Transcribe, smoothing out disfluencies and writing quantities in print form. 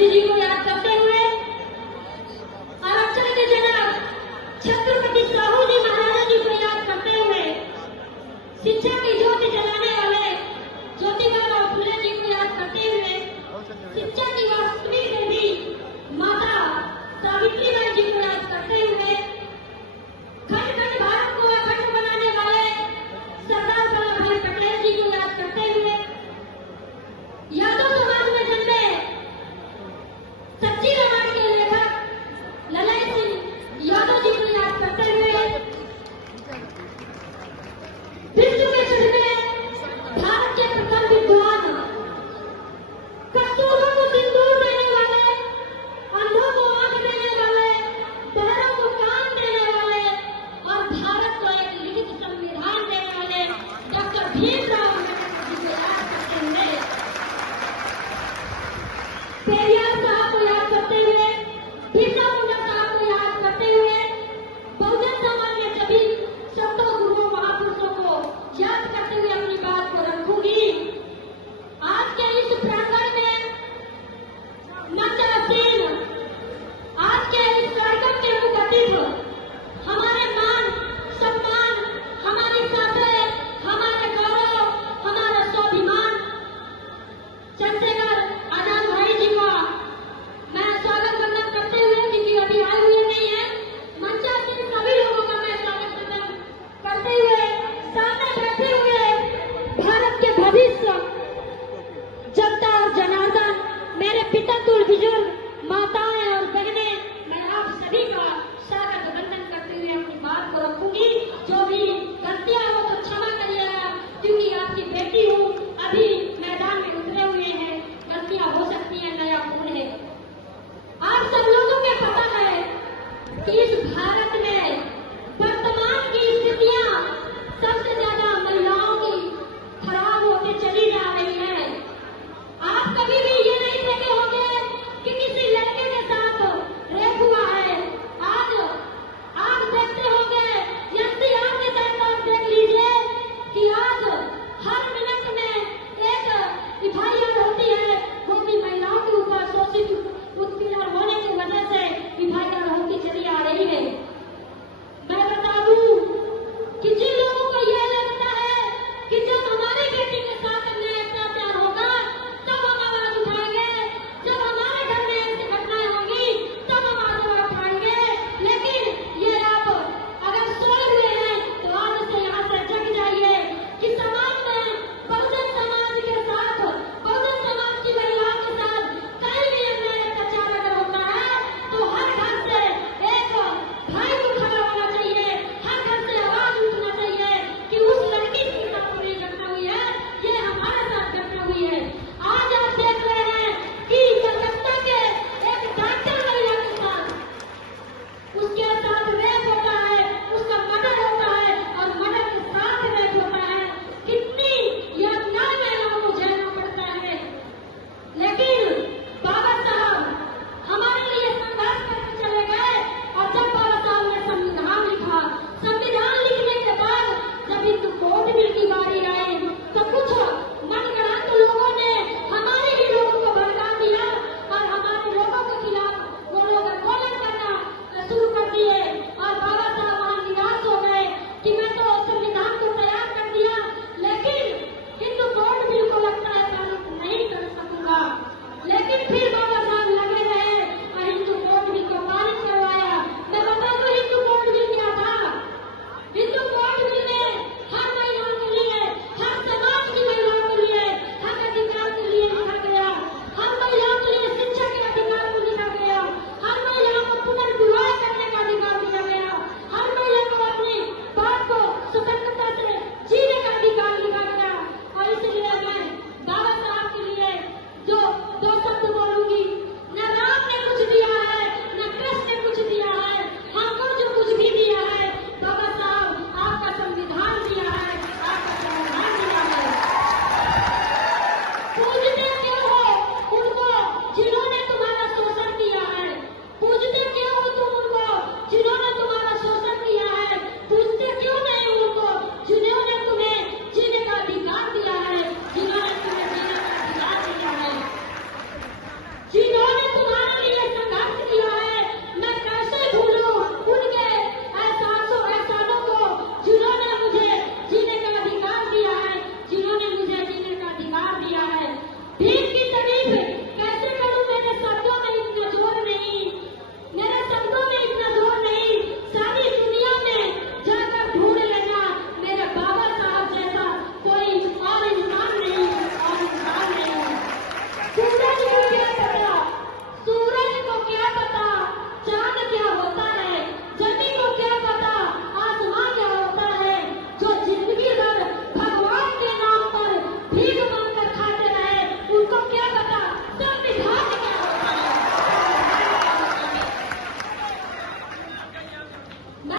गांधी जी को याद करते हुए आरक्षण के जनक छत्रपति साहू जी महाराज जी को याद करते हुए शिक्षा की ज्योति जलाने वाले ज्योतिबा फुले जी को याद करते हुए शिक्षा की वास्तविक देवी माता सावित्रीबाई जी को याद करते हुए खंड खंड भारत को अखंड बनाने वाले सरदार वल्लभ भाई पटेल जी को याद करते हुए यादव समाज में जन्मे सच्ची रामायण के लेखक ललन सिंह यादव जी को याद करते हुए विश्व के छठवें भारत के प्रथम विद्वान कस्तूरों को सिंदूर देने वाले, अंधों को आंख देने वाले, बहरों को कान देने वाले और भारत को एक लिखित संविधान देने वाले डॉक्टर भीमराव अम्बेडकर जी को याद करते हुए पेरियार